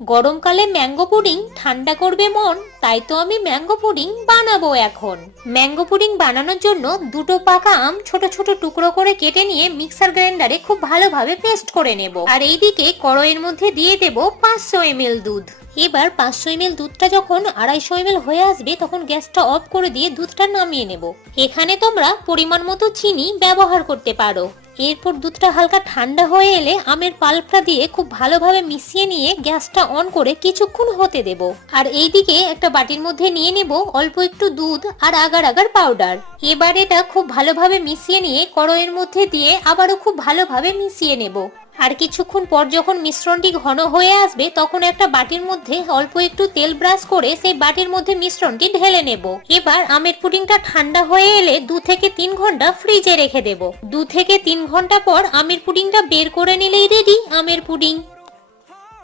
গরমকালে mango pudding ঠান্ডা করবে মন, তাই তো আমি ম্যাঙ্গো পুডিং বানাবো এখন। ম্যাঙ্গো পুডিং বানানোর জন্য দুটো পাকা আম ছোট ছোট টুকরো করে কেটে নিয়ে মিক্সার গ্রাইন্ডারে খুব ভালোভাবে পেস্ট করে নেব। আর এইদিকে কড়াইয়ের মধ্যে দিয়ে দেব 500 ml দুধ। এবার 500 ml দুধটা যখন 250 ml হয়ে আসবে তখন গ্যাসটা অফ করে দিয়ে দুধটা নামিয়ে নেব। এখানে তোমরা পরিমাণ মতো চিনি ব্যবহার করতে পারো। এরপর দুধটা হালকা ঠান্ডা হয়ে এলে আমের পাল্পটা দিয়ে খুব ভালোভাবে মিশিয়ে নিয়ে গ্যাসটা অন করে কিছুক্ষণ হতে দেব। আর এইদিকে একটা বাটির মধ্যে নিয়ে নেব অল্প একটু দুধ আর আগার আগার পাউডার। এবার এটা খুব ভালোভাবে মিশিয়ে নিয়ে কড়াইয়ের মধ্যে দিয়ে আবারও খুব ভালোভাবে মিশিয়ে নেব। আর কিছুক্ষণ পর যখন মিশ্রণটি ঘন হয়ে আসবে তখন একটা বাটির মধ্যে অল্প একটু তেল ব্রাশ করে সেই বাটির মধ্যে মিশ্রণটি ঢেলে নেব। এবার আমের পুডিংটা ঠান্ডা হয়ে এলে 2 থেকে 3 ঘন্টা ফ্রিজে রেখে দেব। 2 থেকে 3 ঘন্টা পর আমের পুডিংটা বের করে নিলেই রেডি আমের পুডিং।